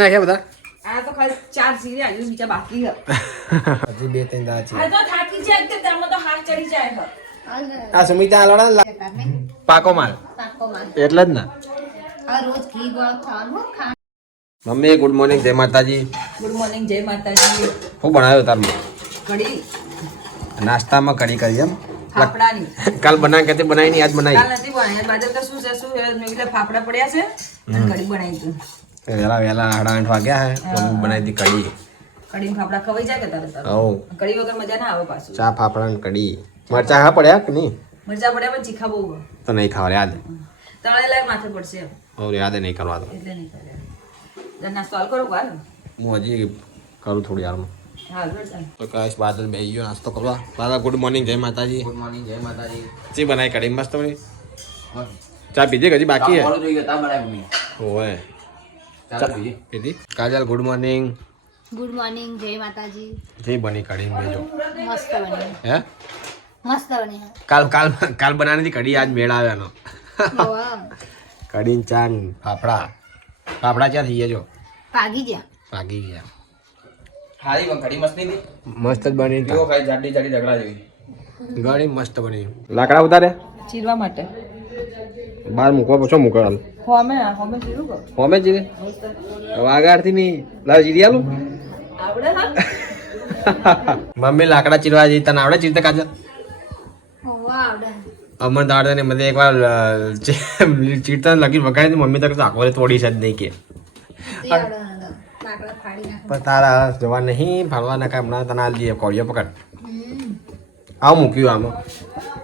નાખ્યા બધા આ તો ખાલી 4 સીરે આજુ બીજા બાકી છે હજી 2-3 દા છે આ તો થાકી જાય કે તેમાં તો હાથ ચડી જાય છે આ સુમિતા આલોડા પાકો માલ એટલે જ ને આ રોજ ઘી ગોળ ખાવાનું ખા મમ્મી ગુડ મોર્નિંગ જય માતાજી ગુડ મોર્નિંગ જય માતાજી હું બનાવ્યો તારમાં કઢી નાસ્તામાં કઢી કરી એમ ફાફડાની કાલ બનાવી કે બનાવી ની આજ બનાવી કાલ નથી બનાવી બાજર તો શું છે મેં કીધું ફાફડા પડ્યા છે અને કઢી બનાવી તું વેલા 8 વાગ્યા હે તો બનાવી દી કઢી કઢી ફાફડા ખવાઈ જાય કે તારે હો કઢી વગર મજા ના આવે પાછું ચા ફાફડા ને કઢી મરચા હા પડ્યા કે નહીં મરચા પડ્યા પણ ચીખા બહુ તો નહીં ખાવા યાદ તળેલા માથે પડશે ઓર યાદ નહીં કરવા દો એટલે નહીં કરે નાસ્તો હાલ કરો બાર હું હજી કરું થોડી વારમાં હા બરાબર તો કાશ બાદલ બે ગયો નાસ્તો કરવા દાદા ગુડ મોર્નિંગ જય માતાજી ગુડ મોર્નિંગ જય માતાજી ચી બનાવી કઢી મસ્ત બની ચા પીધી કે હજી બાકી હે બોલો જોઈએ તા બનાવી મમ્મી ઓય ચાલ બીજી પીધી કાજલ ગુડ મોર્નિંગ ગુડ મોર્નિંગ જય માતાજી જે બની કઢી મેજો મસ્ત બની હે મસ્ત બની કાલ બનાવી હતી કઢી આજ મેળ આવ્યાનો વાહ કઢી ચાન ફાફડા ક્યાં થઈ જો પાગી ગયા પાકી ગયા હારી પણ ઘડી મસ્ત નહીં મસ્ત જ બની હતી ખાઈ જાડી જાડી ઝઘડા જેવી ગાડી મસ્ત બની લાકડા ઉતારે ચીરવા માટે બાર મૂકવા પછી મૂકવા હોમે ચીરું કર હોમે જીરે વાગાડથી નહીં લાવ જીરી આલું આવડે હા મમ્મી લાકડા ચીરવા જઈ તને આવડે ચીરતે કાજલ વાહ આવડે અમર દાડે ને મને એકવાર ચીરતા લગી વગાડી મમ્મી તક તો આખો તોડી છે જ નહીં કે તે આવડે લાકડા ફાડી નાખ પણ તારા જવા નહીં ફાળવા નાખા હમણાં તને આ લઈએ કોળિયો પકડ આવું મૂક્યું આમાં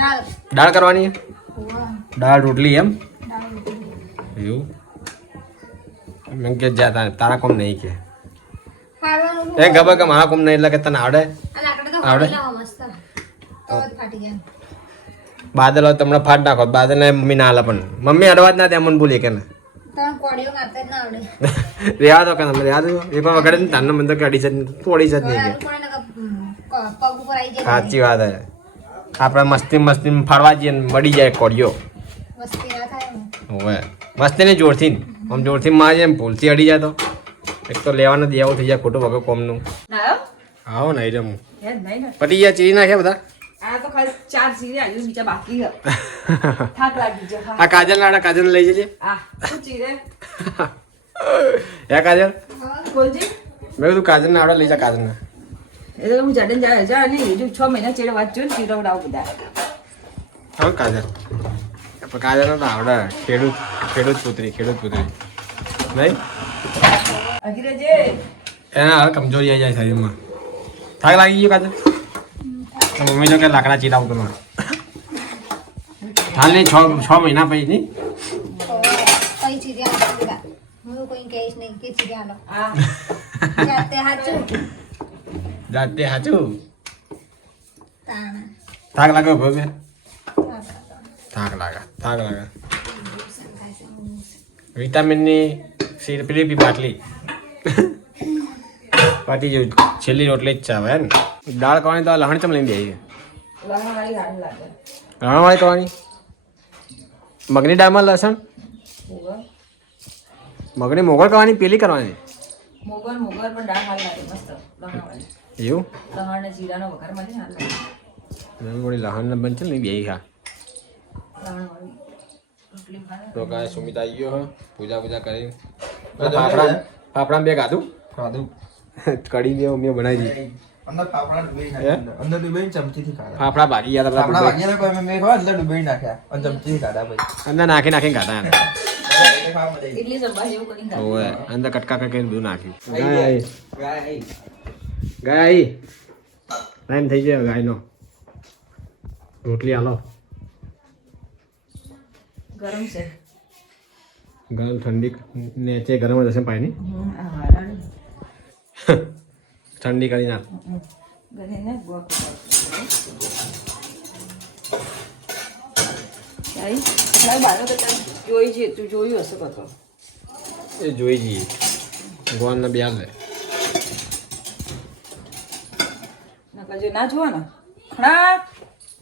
દાળ દાળ કરવાની વાહ દાળ રોટલી એમ દાળ રોટલી એવું એમ કે જા તારા કોમ નહીં કે ફાડવાનું એ ખબર કે મારા કોમ નહીં એટલે કે તને આવડે આ લાકડા તો આવડે? ફાડી લાવો મસ્ત તો જ ફાટી જાય બાદલ હોય તમને ફાટ નાખો બાદલ ને મમ્મી ના હાલે પણ મમ્મી અડવા જ ના ત્યાં મને ભૂલી કે ને તમે કોડીઓ મારતા જ ના આવડે રહ્યા તો કે રહ્યા તો એક વાર વગાડે ને તારને મને તો કાઢી છે તોડી છે જ નહીં કે કોણે નકા પગ ઉપર આવી જાય સાચી વાત હે આપણે મસ્તી ફાડવા જઈએ ને મળી જાય કોળિયો મસ્તી ના થાય ને હોય મસ્તી ને જોરથી આમ જોરથી મારી જાય ભૂલથી અડી જાય તો એક તો લેવાનો દેવું થઈ જાય ખોટું વગર કોમનું ના આવો નહીં રમું હે નહીં ને પટી ગયા ચીરી નાખ્યા બધા આ તો ખાલી 4 સીરે આજુ બીજા બાકી છે થાક લાગી છે હા આ કાજલ નાડા કાજલ લઈ જજે આ શું ચીરે હે કાજલ બોલજી મેં કીધું કાજલ ના આવડે લઈ જા કાજલ ના એ તો હું જડન જા નહીં હજુ 6 મહિના ચેડે વાંચજો ને ચીરવડાવ બધા આવ કાજલ પણ કાજલ તો આવડે ખેડૂત પુત્રી નહીં અગીરે જે એના હવે કમજોરી આવી જાય શરીરમાં થાક લાગી ગયો કાજલ તો મમ્મી તો કે લાકડા ચીરાવું તમારે હાલ નહીં 6 મહિના પછી નહીં કઈ ચીજે આલો હું કોઈ કહીશ નહીં કે ચીજે આલો આ જાતે હાચું જાતે હાચું તાણ થાક લાગે ભાઈ થાક લાગે વિટામિનની પેલી બાટલી પાટી જેવું છેલ્લી રોટલી જ ચાવે હે ને દાળ કરવાની તો લહણ ચમ લઈને બેસી લહણવાળી હારું લાગે લહણવાળી કરવાની મગની દાળમાં લસણ મગની મોગળ કરવાની પેલી કરવાની મોગર પણ દાળ હાલ લાગે મસ્ત લહણવાળી એવું લહણ ને જીરાનો વઘાર મળે હાલ લાગે થોડી લહણ ને બનશે ને બેસી ખા લહણવાળી રોટલી ખાને તો કાંઈ સુમિત આવી ગયો પૂજા કરી ફાફડા બે ખાધું કઢી બે મેં બનાવી દીધી અંદર પાપડા ડુબાઈ નાખ્યા અંદર ડુબાઈ ચમચીથી ખાધા ફાફડા ભાગી ગયા હતા પાપડા વાગ્યા કોઈ મેં ખબર અંદર ડુબાઈ નાખ્યા અને ચમચીથી ખાધા ભાઈ અંદર નાખી ખાતા એને ઇડલી સંભાર જેવું કરીને ખાધું. ઓવે અંદર કટકા કરીને બધું નાખ્યું ગાય ગાય ટાઈમ થઈ ગયો ગાયનો રોટલી હાલો ગરમ છે ગરમ ઠંડી નેચે ગરમ જ હશે પાણી આ વારાણ ઠંડી કરી નાખ ગરીને ગોળ આઈ લાવ બાર તો જોઈ છે તું જોયું હશે કતો એ જોઈ જઈએ ગોળને બે લે નકર જો ના જોવા ને ખડા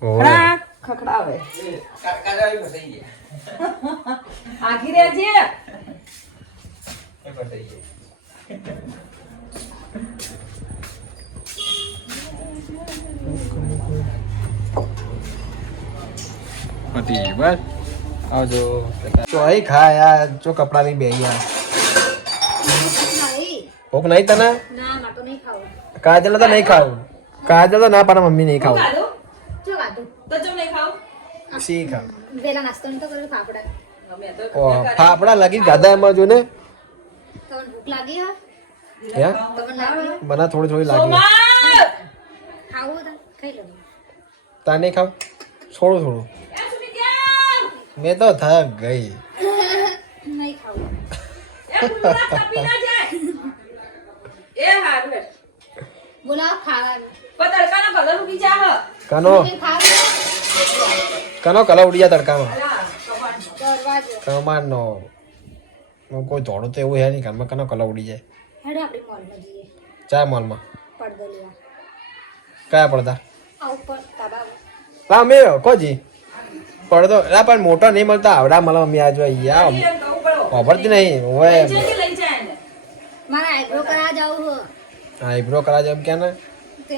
ઓવે ખડા ખખડાવે કાકા ફસાઈ ગયા આખી રે છે એ ફસાઈ ગયા પતી બસ આવજો તો અહીં ખા યાર જો કપડા ની બે યાર નહીં. ભૂખ નહીં તને ના મારે તો નહીં ખાવું. કાજલ તો નહીં ખાવું કાજલ તો ના પાડે મમ્મી નહીં હું ખાવું ખાધું જો ખાધું. તો ચમ નહીં ખાવું શી ખાવ પેલા નાસ્તો તો કર્યું ફાફડા. અમે તો ફાફડા લાગી ગાધા એમાં જો ને તમને ભૂખ લાગી હોય? હે તમને લાગી હોય? મને થોડી થોડી લાગી સોમા ખાવું તો ખાઈ લો. તાર નહીં ખાવ થોડું થોડું એ સુમિત્યા મેં તો થક ગઈ નહીં ખાવું. એ ફૂલડા કાપી ના જાય એ હારું હે બોલાવો ખાવાનું. પતળકાનો કલર ઉડી જા હ કનો તમે ખાવું? કનો કલા ઉડી જા તડકામાં અલા કબાટ કરવા જો. કમાન નો કોઈ ધોળું તો એવું હે નહીં ઘરમાં કનો કલા ઉડી જાય હેડો આપણે મોલમાં જઈએ. ચા મોલમાં પડદો લેવા. કયા પડતા આ ઉપર તાબા. હા મેં કોજી પડદો ના પણ મોટો નહીં મળતા આવડા મળે મમ્મી આજ યાર કહું પડો ખબરતી નહીં હવે લઈ જાય ને મારે આઈબ્રો કરાવવા જવું છે. આઈબ્રો કરા જેમ કે ને તે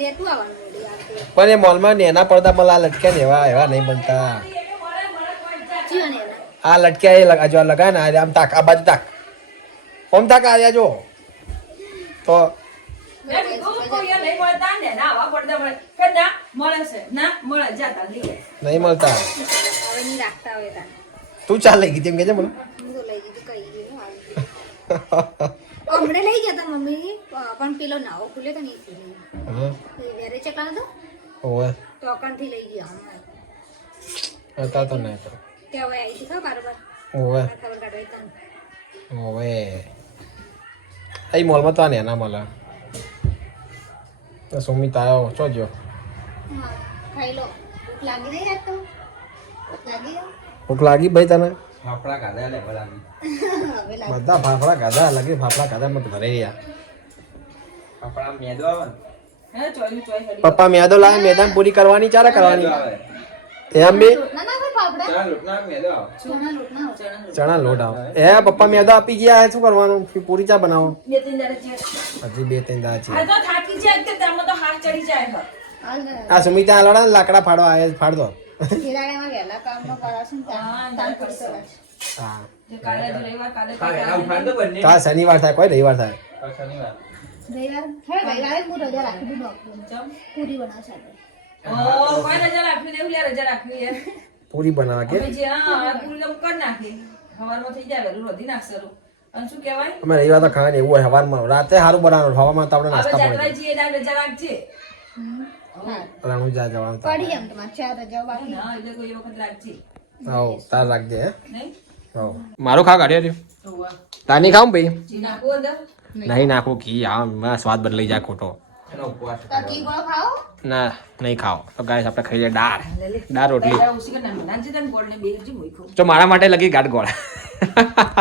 લેતું આવવાનું વળી આ તે. પણ એ મોલમાં ને એના પડદા મળે આ લટક્યા ને એવા એવા નહીં બનતા જીવન એના. આ લટક્યા એ જો લગાય ને આમ તાક આ બાજુ તાક ઓમ તાક આ જો તો મેં કીધું કોઈ એ નહીં મળતા ને ના આવા પડદા મળે કે ના મળે છે ના મળે જાતા લઈ લે નહીં મળતા હવે નહીં રાખતા હોય તાર. તું ચાલ લઈ ગઈ તેમ કે છે મને હું તો લઈ દીધું કઈ ગયું આવી ગયું. હમણાં લઈ ગયા તા મમ્મી પણ પેલો નાવો ખુલે તો નહીં ખુલે. હા એ વેરે ચકલાનો તો ઓવે તો અકણથી લઈ ગયા હમણાં. હતા તો નહીં કરો તે હવે આવી હતી ખબર બારોબાર. ઓવે આ ખબર કાઢવા તને. ઓવે અહીં મોલમાં તો આ નેના મળે તો સુમિત આવ્યો ચો જો હા ખાઈ લો. ભૂખ લાગી નહીં યાર તો લાગી ગયો? ભૂખ લાગી ભાઈ તને ફાફડા ખાધા લે બરાબર હવે લાગી. બધા ફાફડા ખાધા લાગી ફાફડા ખાધા મત ઘરે રહ્યા ફાફડા મેદો આવે ને હે ચોઈ હડી પપ્પા મેદો લાવે મેદાન પૂરી કરવાની ચારે કરવાની એમ બી ના ના કોઈ પાપડા ચણા લોટના મેદો આવે ચણા લોટ ના હોય. ચણા લોટ આવે એ પપ્પા મેદો આપી ગયા શું કરવાનું પૂરી ચા બનાવો બે ત્રણ દાડે છે હજી બે ત્રણ દા છે આ તો થાકી જાય કે તારમાં તો હાથ ચડી જાય હ હાલ ને. આ સુમિતા લડા લાકડા ફાડવા આવે ફાડ દો ખેલાડીમાં વહેલા કામનો કરાવશું ને તાર કરશે. હા જે કાલે રવિવાર કાલે એના ઉઠાડ દો બંને કાલ શનિવાર થાય કોઈ રવિવાર થાય શનિવાર રવિવાર હવે રવિવારે હું રજા રાખી દીધું ડોક્ટરને. ચમ પૂરી બનાવશે આપણે. ઓ કોઈ રજા રાખ્યું દેવું લે રજા રાખ્યું યાર પૂરી બનાવવા કે હવે જે હા પૂરી તો કર નાખી સવારમાં થઈ જાય વેલું રોધી નાખશે રું. અને શું કહેવાય અમે રવિવાર તો ખાવાની એવું હોય હવારમાં રાતે સારું બનાવવાનું હવામાં તો આપણે હવે નાસ્તા જાત્રા પડી જઈએ ત્યારે રજા રાખજે હા રાણું જા જવાનું પડી એમ તમારે 4 રજાઓ બાકી. ના એટલે કોઈ એ વખત રાખજે આવો તાર રાખજે હે નહીં આવો મારું ખા કાઢ્યો રહ્યો હોવા તારની ખાવ ભાઈ જી નાખો અંદર નહીં નાખું ઘી આ સ્વાદ બદલાઈ જાય ખોટો એનો ઉપવાસ તો કી ગોળો ખાઓ? ના નહીં ખાઓ તો ગાય આપણે ખાઈ લે દાળ દાળ રોટલી તારા ઉસી કર નાખ નાખજે તને ગોળ ને બે હજી મોઈ ખાઉં તો મારા માટે લગી ગાઢ ગોળ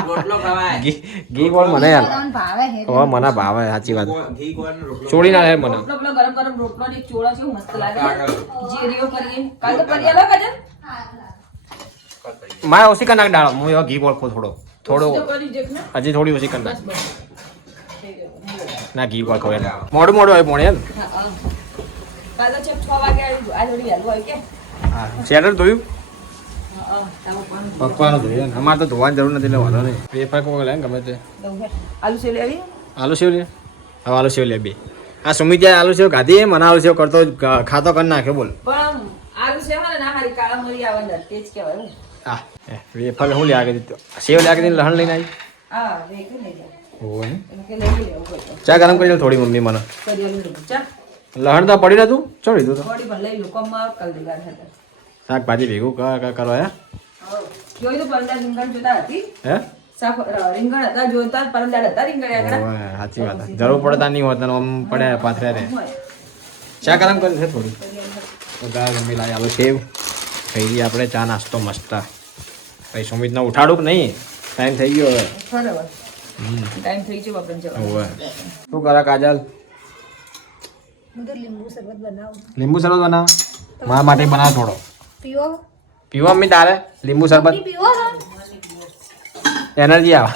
રોટલો ખવાય ઘી ઘી ગોળ મને યાર બધાને ભાવે હે. હવે મને ભાવે સાચી વાત ઘી ગોળ નો રોટલો છોડી ના લે મને રોટલો પેલો ગરમ ગરમ રોટલો ને એક ચોળા છે મસ્ત લાગે આગળ. જીરીઓ કરીએ કાલ તો કરી આલો કાજલ મારે ઓછી કર નાખ દાળ હું એવા ઘી ગોળ ખો થોડો થોડો તો કરી દેખ ને હજી થોડી ઓછી કર નાખ બસ બસ થઈ ગયું ના ઘી ગોળ ખવાય મોડું મોડું હોય પોણે હા હા કાલ તો છેક 6 વાગે આવી આ થોડી વહેલું હોય કે હા શેટર ધોયું હા હા તાવો પણ પપ્પાનું ધોયું ને અમારે તો ધોવાની જરૂર નથી એટલે વાંધો નહીં પેપર કોઈ લે ગમે તે દઉં હે આલુ સેવ લેવી આલુ સેવ લે હવે આલુ સેવ લે બે આ સુમિત્યા આલુ સેવ ખાધી મને આલુ સેવ કરતો ખાતો કરી નાખ્યો બોલ પણ આલુ સેવ ને ના હારી કાળા મરી આવે અંદર તેજ કહેવાય હું હા વેફર હું લે આગળ દીધો સેવ લે આગળ લહણ લઈને આવી હા વેક લઈ જા ઓય એટલે કે લઈ લેવું કોઈ તો ચા ગરમ કરી લે થોડી મમ્મી મને કરી આલું ચા લહણ તો પડી નતું ચો લીધું તો થોડી પણ લઈ લો કમમાં કલ દીગાર હતા શાકભાજી ભેગું કરો હે જોઈ તો પરંદા રીંગણ જોતા હતી હે રીંગણ હતા જોતા પરંદા હતા રીંગણ આગળ ઓય સાચી વાત જરૂર પડતા નહીં હોત ને આમ પડે પાથરે રે ચા ગરમ કરી છે થોડી તો ગાય મમ્મી લાવી આલો સેવ થઈ ગઈ આપણે ચા નાસ્તો મસ્ત ભાઈ સુમિતને ઉઠાડું કે નહીં ટાઈમ થઈ ગયો હવે બરાબર ટાઈમ થઈ ગયો આપણે જવા ઓય શું કરે કાજલ હું તો લીંબુ શરબત બનાવું. લીંબુ શરબત બનાવ મારા માટે બનાવ થોડો પીવો? પીવો મમ્મી તારે લીંબુ શરબત મમ્મી પીવો હો? એનર્જી આવે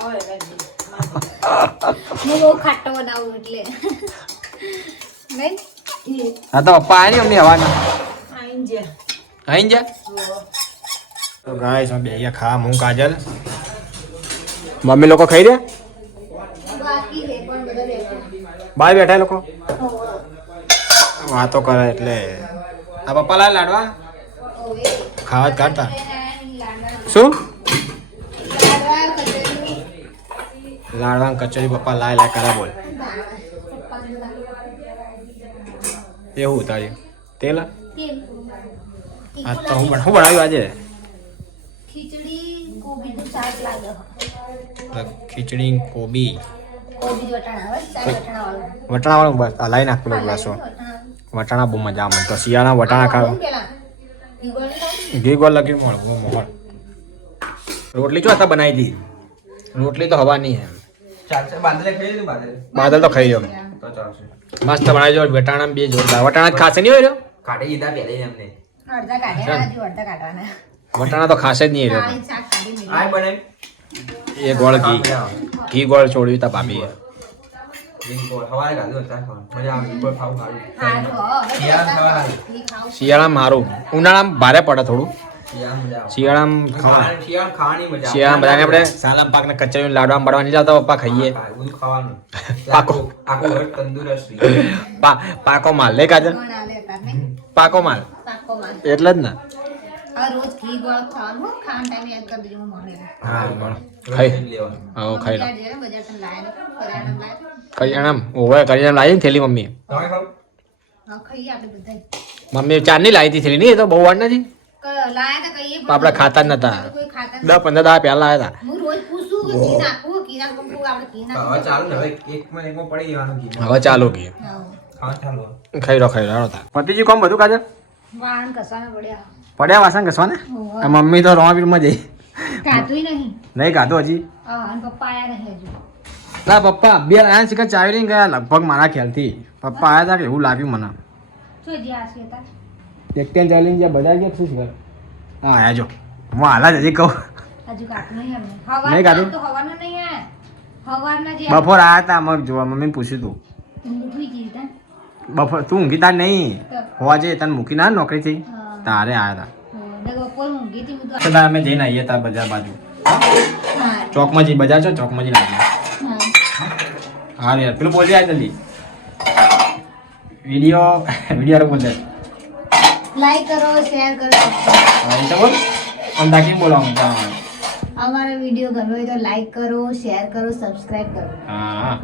હું બહુ ખાટો બનાવું એટલે નહીં હા તો પપ્પા આયા નહીં અમને હવાના આઈન જે આઈ જા તો ગાઈસ અમે બે ખા હું કાજલ મમ્મી લોકો ખાઈ રહ્યા બાકી છે પણ બધા બેઠા બાય બેઠા એ લોકો હોવે. વાતો કરે એટલે આ પપ્પા લાડવા હોવે. ખાવા જ કાઢતા લાડવા શું કચોરી લાડવા કચોરી પપ્પા લાય કરે બોલ એવું તારી તેલ આ તો હું બનાવ્યું આજે ખીચડી કોબીનું શાક લાગે ખીચડી કોબી કોબી વટાણા આવે શાક વટાણા વાળું વટાણા વાળું બસ આ લાઈ નાખ પેલો ગ્લાસો વટાણા બહુ મજા આવે તો શિયાળા વટાણા ખાવ ઘી ગોળ લગી મળવું મોહર રોટલી જો હતા બનાવી દી રોટલી તો હવા નહીં એમ ચાલશે બાદલે ખાઈ લીધું બાદલે બાદલ તો ખાઈ જાવ તો ચાલશે મસ્ત બનાવી જો વટાણા બે જોરદાર વટાણા જ ખાશે નહીં હોય કાઢી દીધા પહેલે એમને અડધા કાઢ્યા હજુ અડધા કાઢવાના વટાણા તો ખાશે જ નહીં રહ્યો શાક કાઢી મેળવી. આ બને એ ગોળ ઘી ગોળ છોડ્યું તા ભાભીએ હવારે ગાધું હતા મજા આવે ઉપર ખાવું ખાવું સારું, હો. હવે શિયાળામાં ખાવા ઘી ખાવું. શિયાળામાં મારું ઉનાળામાં ભારે પડે થોડું શિયાળામાં મજા આવે શિયાળામાં ખાવાનું ખાવાની મજા આવે શિયાળામાં બધાને આપણે સાલમ પાકને કચરી લાડવા બળવાની જતા પપ્પા ખાઈએ બધું ખાવાનું પાકો. આખું ઘર તંદુરસ્ત પાકો માલ લે કાજલ પણ આલે તાર નહીં. પાકો માલ પાક્કો માલ. એટલે જ ને હવે રોજ ઘી ગોળ ખાવાનું હો. ખાવાનો ટાઈમ યાદ કરી દેજો, હું મળે. હા ખાઈ લેવાનું હા ખાઈ લો બજાર જઈએ, બજારથી લાયા ને, ફરિયાણા લાયા. કરિયાણામ ઓવે કરિયાણામ લાવી ને થેલી મમ્મી તમે ખાવ હા, ખાઈએ આપણે બધાય. મમ્મી ચાર ની લાવી હતી થેલી નહીં એ તો બહુ વાર નથી લાયા તા કહીએ પણ આપણે ખાતા જ નતા કોઈ ખાતા જ 10-15 દાડા પહેલા આવ્યા હતા હું રોજ પૂછું કે ઘી નાખવું, ઘી નાખવું, આપણે ઘી હવે નાખવું. ચાલુ ને હવે એકમાં પડી જવાનું ઘી હવે ચાલુ ગયું હા. ખાવા ચાલુ ખાઈ રહ્યો હતા પતિજી કોમ બધું કાજલ વાહન કસાના પડ્યા. પડ્યા વાસણ ઘસવા ને હોવે. આ મમ્મી તો રોમાપીરમાં જઈ ખાધુંય નહીં. નહીં ખાધું હજી હા, અને પપ્પા આયા નહીં હજુ. ના પપ્પા બે આયા શીખર ચાવી નહીં ગયા લગભગ મારા ખ્યાલથી પપ્પા આવ્યા હતા કે એવું લાગ્યું મને શું જ્યાં છે તાર? એકટેન ચાલીને જ્યાં બધા ગયા શું શીખર હા આયા જો હું હાલ જ હજી કહું હજુ કાઢું નહીં અમને. નહીં હવારના કાઢું? તો હવારના નહીં આયા. હવારના જે બપોર આવ્યા હતા અમે જોવા મમ્મીને પૂછ્યું તું ઊંઘી ગઈ તા. બપોર તું ઊંઘી તાર નહીં હોવા જઈએ તને મૂકી ના નોકરીથી હા. તારે આવ્યા ને બપોર ઊંઘી હતી હું તો. હતા અમે જઈને આવીએ તાર બજાર બાજુ હા. ચોકમાં જઈ બજાર છો ચોકમાં જઈને આવીએ હા. હા યાર પેલું બોલજે આ જલ્દી વિડીયો બોલજે લાઈક કરો, શેર કરો. હા એ તો બોલ આમ તાકી બોલવાનું અમારો વિડીયો ગમ્યો હોય તો લાઈક કરો, શેર કરો, સબસ્ક્રાઇબ કરો. હા